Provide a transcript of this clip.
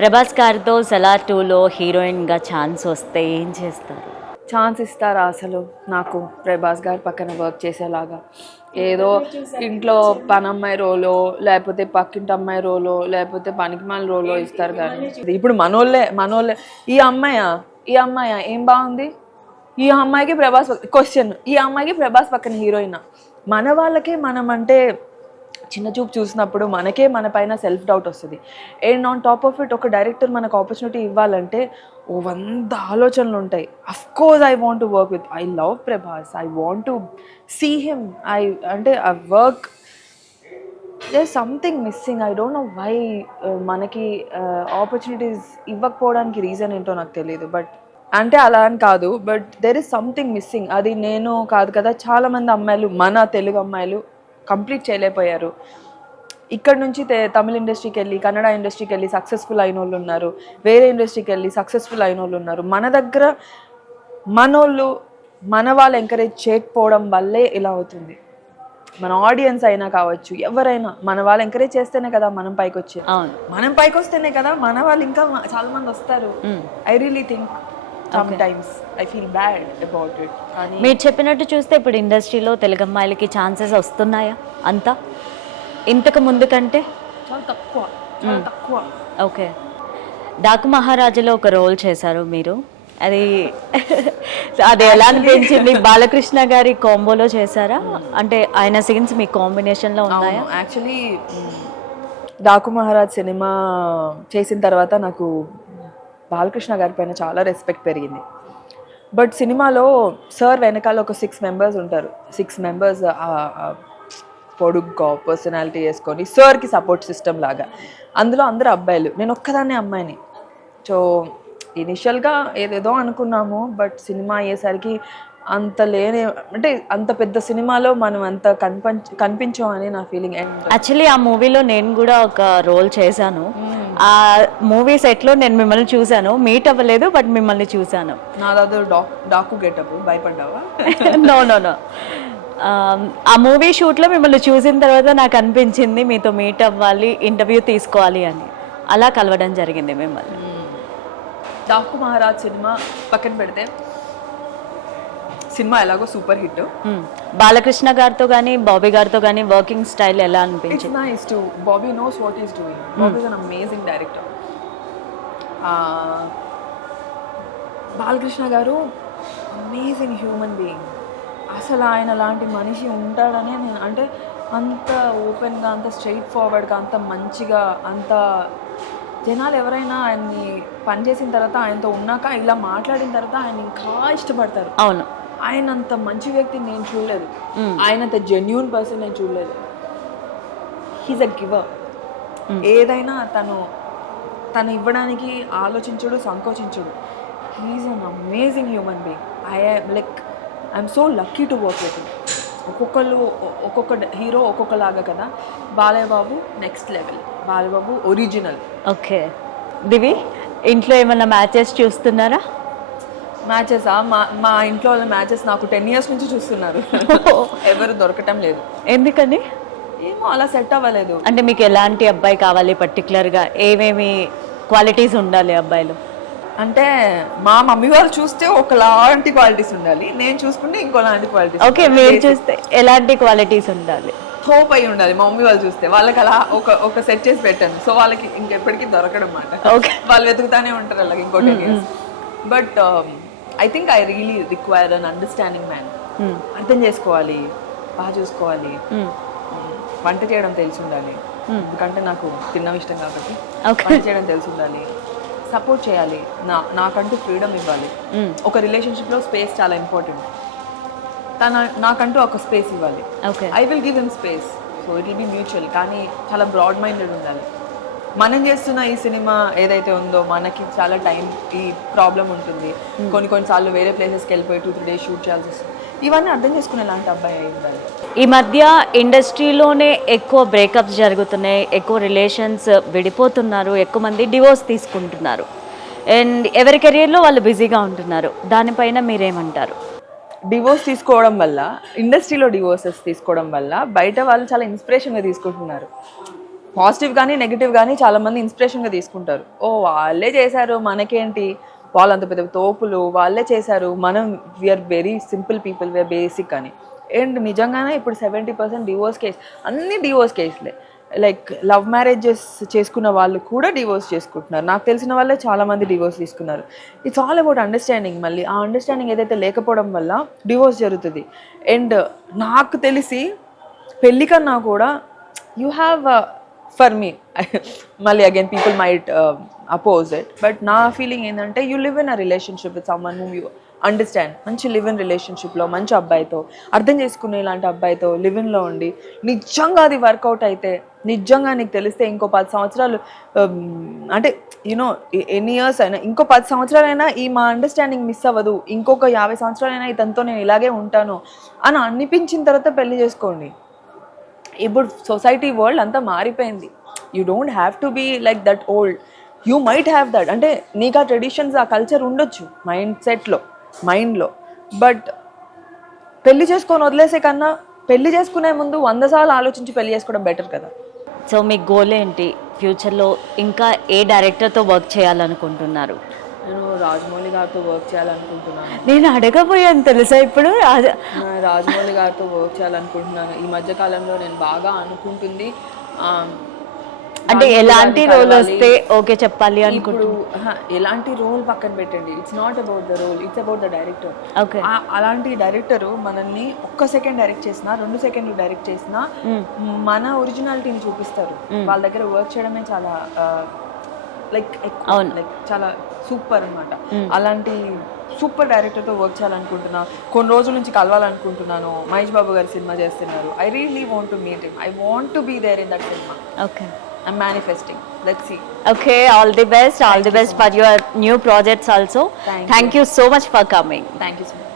ప్రభాస్ గారితో సలార్ 2లో హీరోయిన్గా ఛాన్స్ వస్తే ఏం చేస్తారు? ఛాన్స్ ఇస్తారా అసలు నాకు ప్రభాస్ గారు పక్కన వర్క్ చేసేలాగా? ఏదో ఇంట్లో పనమ్మాయి రోలో, లేకపోతే పక్కింటి అమ్మాయి రోలో, లేకపోతే పనికిమాల రోలో ఇస్తారు. కానీ ఇప్పుడు మనోళ్ళే ఈ అమ్మాయా ఏం బాగుంది, ఈ అమ్మాయికి ప్రభాస్ క్వశ్చన్, ఈ అమ్మాయికి ప్రభాస్ పక్కన హీరోయినా? మన వాళ్ళకే మనం అంటే చిన్న చూపు చూసినప్పుడు మనకే మన పైన సెల్ఫ్ డౌట్ వస్తుంది. And on top of it ఒక డైరెక్టర్ మనకు ఆపర్చునిటీ ఇవ్వాలంటే 100 ఆలోచనలు ఉంటాయి. Of course I want to work with, I love Prabhas, I want to see him, అంటే ఆ work there something missing. I don't know why మనకి opportunities ఇవ్వకపోవడానికి రీజన్ ఏంటో నాకు తెలియదు. బట్ అంటే అలా అని కాదు, but there is something missing. అది నేను కాదు కదా, చాలామంది అమ్మాయిలు, మన తెలుగు అమ్మాయిలు కంప్లీట్ చేయలేకపోయారు. ఇక్కడ నుంచి తమిళ ఇండస్ట్రీకి వెళ్ళి, కన్నడ ఇండస్ట్రీకి వెళ్ళి సక్సెస్ఫుల్ అయిన వాళ్ళు ఉన్నారు, వేరే ఇండస్ట్రీకి వెళ్ళి సక్సెస్ఫుల్ అయిన వాళ్ళు ఉన్నారు. మన దగ్గర మన వాళ్ళు ఎంకరేజ్ చేయకపోవడం వల్లే ఇలా అవుతుంది. మన ఆడియన్స్ అయినా కావచ్చు, ఎవరైనా మన వాళ్ళు ఎంకరేజ్ చేస్తేనే కదా మనం పైకి వచ్చే. మనం పైకి వస్తేనే కదా మన వాళ్ళు ఇంకా చాలా మంది వస్తారు. I really think sometimes I feel bad about it. మీరు చెప్పినట్టు చూస్తే ఇప్పుడు ఇండస్ట్రీలో తెలుగు అమ్మాయిలకి ఛాన్సెస్ వస్తున్నాయా అంతా ఇంతకు ముందు కంటే? చాలా తక్కువ. ఓకే, డాకు మహారాజులో ఒక రోల్ చేశారు మీరు, అది ఎలా అనిపించింది? బాలకృష్ణ గారి కాంబోలో చేశారా? అంటే ఆయన సీన్స్ మీ కాంబినేషన్లో ఉన్నాయా? యాక్చువల్లీ డాకు మహారాజ్ సినిమా చేసిన తర్వాత నాకు బాలకృష్ణ గారి పైన చాలా రెస్పెక్ట్ పెరిగింది. బట్ సినిమాలో సార్ వెనకాల ఒక 6 మెంబర్స్ ఉంటారు. 6 మెంబర్స్ పొడుగ్గా పర్సనాలిటీ వేసుకొని సార్కి సపోర్ట్ సిస్టమ్ లాగా. అందులో అందరూ అబ్బాయిలు, నేను ఒక్కదాన్నే అమ్మాయిని. సో ఇనిషియల్గా ఏదేదో అనుకున్నాము, బట్ సినిమా అయ్యేసరికి అంత అంటే అంత పెద్ద సినిమాలో మనం అంత కనిపించామని నా ఫీలింగ్. యాక్చువల్లీ ఆ మూవీలో నేను కూడా ఒక రోల్ చేశాను. ఆ మూవీ సెట్లో నేను మిమ్మల్ని చూశాను, మీట్ అవ్వలేదు, బట్ మిమ్మల్ని చూశాను. నా దగ్గర డాకు గెటప్, భయపడ్డావా? నో. ఆ మూవీ షూట్లో మిమ్మల్ని చూసిన తర్వాత నాకు అనిపించింది మీతో మీట్ అవ్వాలి, ఇంటర్వ్యూ తీసుకోవాలి అని. అలా కలవడం జరిగింది మిమ్మల్ని. డాకు మహారాజ్ సినిమా పక్కన పెడితే సినిమా ఎలాగో సూపర్ హిట్. బాలకృష్ణ గారితో కానీ బాబీ గారితో కానీ వర్కింగ్ స్టైల్ ఎలా అనిపించింది? It's nice too. Bobby knows what he's doing. Bobby is an amazing director. Balakrishna గారు అమేజింగ్ హ్యూమన్ బీయింగ్. అసలు ఆయన లాంటి మనిషి ఉంటాడని నేను, అంటే అంత ఓపెన్గా, అంత స్ట్రైట్ ఫార్వర్డ్గా, అంత మంచిగా, అంత జనాలు ఎవరైనా ఆయన్ని పనిచేసిన తర్వాత, ఆయనతో ఉన్నాక, ఇలా మాట్లాడిన తర్వాత ఆయన ఇంకా ఇష్టపడతారు. అవును, ఆయన అంత మంచి వ్యక్తిని నేను చూడలేదు, ఆయన అంత జెన్యూన్ పర్సన్ నేను చూడలేదు. He's a giver. ఏదైనా తను ఇవ్వడానికి ఆలోచించడు, సంకోచించడు. He's an amazing human being. I'm so lucky to work with him. ఒక్కొక్క హీరో ఒక్కొక్కలాగా కదా. Balayya Babu next level, Balayya Babu original. Okay Divi, ఇంట్లో ఏమన్నా మ్యాచెస్ చూస్తున్నారా? మ్యాచెసా? మా ఇంట్లో వాళ్ళ మ్యాచెస్ నాకు 10 years నుంచి చూస్తున్నారు. ఎవరు దొరకటం లేదు. ఎందుకని? ఏమో అలా సెట్ అవ్వలేదు. అంటే మీకు ఎలాంటి అబ్బాయి కావాలి పర్టికులర్గా? ఏమేమి క్వాలిటీస్ ఉండాలి అబ్బాయిలు? అంటే మా మమ్మీ వాళ్ళు చూస్తే ఒకలాంటి క్వాలిటీస్ ఉండాలి, నేను చూసుకుంటే ఇంకోలాంటి క్వాలిటీస్. ఓకే, మీరు చూస్తే ఎలాంటి క్వాలిటీస్ ఉండాలి? హోప్ అయి ఉండాలి. మా మమ్మీ వాళ్ళు చూస్తే వాళ్ళకి అలా ఒక సెట్ చేసి పెట్టాను. సో వాళ్ళకి ఇంకెప్పటికీ దొరకడం మాట. ఓకే, వాళ్ళు వెతుకుతానే ఉంటారు అలాగే ఇంకో 10 years. But I think I really require an understanding man. అర్థం చేసుకోవాలి, బాగా చూసుకోవాలి, వంట చేయడం తెలిసి ఉండాలి. ఎందుకంటే నాకు తినడం ఇష్టం కాబట్టి వంట చేయడం తెలిసి ఉండాలి, సపోర్ట్ చేయాలి, నాకంటూ ఫ్రీడమ్ ఇవ్వాలి. ఒక రిలేషన్షిప్లో స్పేస్ చాలా ఇంపార్టెంట్. నాకంటూ ఒక స్పేస్ ఇవ్వాలి. I will give him space, so it will be mutual. కానీ చాలా బ్రాడ్ మైండెడ్ ఉండాలి. మనం చేస్తున్న ఈ సినిమా ఏదైతే ఉందో మనకి చాలా టైం ఈ ప్రాబ్లం ఉంటుంది. కొన్నిసార్లు వేరే ప్లేసెస్కి వెళ్ళిపోయి 2-3 days షూట్ చేయాల్సి వస్తుంది. ఇవన్నీ అర్థం చేసుకునే లాంటి అబ్బాయి అయి ఉండాలి. ఈ మధ్య ఇండస్ట్రీలోనే ఎక్కువ బ్రేకప్స్ జరుగుతున్నాయి, ఎక్కువ రిలేషన్స్ విడిపోతున్నారు, ఎక్కువ మంది డివోర్స్ తీసుకుంటున్నారు. అండ్ ఎవరి కెరియర్లో వాళ్ళు బిజీగా ఉంటున్నారు. దానిపైన మీరేమంటారు? డివోర్స్ తీసుకోవడం వల్ల, ఇండస్ట్రీలో డివోర్సెస్ తీసుకోవడం వల్ల బయట వాళ్ళు చాలా ఇన్స్పిరేషన్గా తీసుకుంటున్నారు. పాజిటివ్ కానీ నెగిటివ్ కానీ చాలా మంది ఇన్స్పిరేషన్గా తీసుకుంటారు. ఓ వాళ్ళే చేశారు మనకేంటి, వాళ్ళంత పెద్ద తోపులు, వాళ్ళే చేశారు, మనం we are very simple people, we are basic అని. అండ్ నిజంగానే ఇప్పుడు 70% డివోర్స్ కేసు, అన్ని డివోర్స్ కేసులే. లైక్ లవ్ మ్యారేజెస్ చేసుకున్న వాళ్ళు కూడా డివోర్స్ చేసుకుంటున్నారు. నాకు తెలిసిన వాళ్ళే చాలామంది డివోర్స్ తీసుకున్నారు. It's all about understanding. మళ్ళీ ఆ అండర్స్టాండింగ్ ఏదైతే లేకపోవడం వల్ల డివోర్స్ జరుగుతుంది. అండ్ నాకు తెలిసి పెళ్ళి కన్నా కూడా యూ హ్యావ్ ఫర్ మీ మళ్ళీ again people might oppose it, but నా ఫీలింగ్ ఏంటంటే you live in a relationship with someone whom you understand. మంచి లివ్ ఇన్ రిలేషన్షిప్లో మంచి అబ్బాయితో, అర్థం చేసుకునే ఇలాంటి అబ్బాయితో లివ్ ఇన్లో ఉండి నిజంగా అది వర్కౌట్ అయితే, నిజంగా నీకు తెలిస్తే ఇంకో 10 సంవత్సరాలు అంటే యూనో ఎన్ని ఇయర్స్ అయినా, ఇంకో 10 సంవత్సరాలైనా ఈ మా అండర్స్టాండింగ్ మిస్ అవ్వదు, ఇంకొక 50 సంవత్సరాలైనా ఇతనితో నేను ఇలాగే ఉంటాను అని అనిపించిన తర్వాత పెళ్లి చేసుకోండి. ఇప్పుడు సొసైటీ వరల్డ్ అంతా మారిపోయింది. You don't have to be like that old. You might have that, అంటే నీకు ఆ ట్రెడిషన్స్, ఆ కల్చర్ ఉండొచ్చు మైండ్లో, బట్ పెళ్లి చేసుకొని వదిలేసే కన్నా పెళ్లి చేసుకునే ముందు 100 సార్లు ఆలోచించి పెళ్లి చేసుకోవడం బెటర్ కదా. సో మీ గోల్ ఏంటి ఫ్యూచర్లో? ఇంకా ఏ డైరెక్టర్తో వర్క్ చేయాలనుకుంటున్నారు? నేను రాజమౌళి గారితో వర్క్ చేయాలనుకుంటున్నాను. నేను అడగబోయాను తెలుసా ఇప్పుడు. రాజమౌళి గారితో వర్క్ చేయాలనుకుంటున్నాను. ఈ మధ్య కాలంలో నేను బాగా అనుకుంటుంది అంటే ఎలాంటి రోల్ వస్తే ఓకే చెప్పాలి ఇప్పుడు ఎలాంటి రోల్ పక్కన పెట్టండి, it's not about the role, it's about the director. Okay, అలాంటి డైరెక్టరు మనల్ని 1 సెకండ్ డైరెక్ట్ చేసినా, 2 సెకండ్లు డైరెక్ట్ చేసినా మన ఒరిజినాలిటీని చూపిస్తారు. వాళ్ళ దగ్గర వర్క్ చేయడమే చాలా లైక్ చాలా సూపర్ అన్నమాట. అలాంటి సూపర్ డైరెక్టర్తో వర్క్ చేయాలనుకుంటున్నా. కొన్ని రోజుల నుంచి కలవాలనుకుంటున్నాను. మహేష్ బాబు గారి సినిమా చేస్తున్నారు. I really want to meet him. I want to be there in that cinema. Okay, I'm manifesting. Let's see. Okay, all the best for your new projects also. Thank you so much for coming. Thank you so much.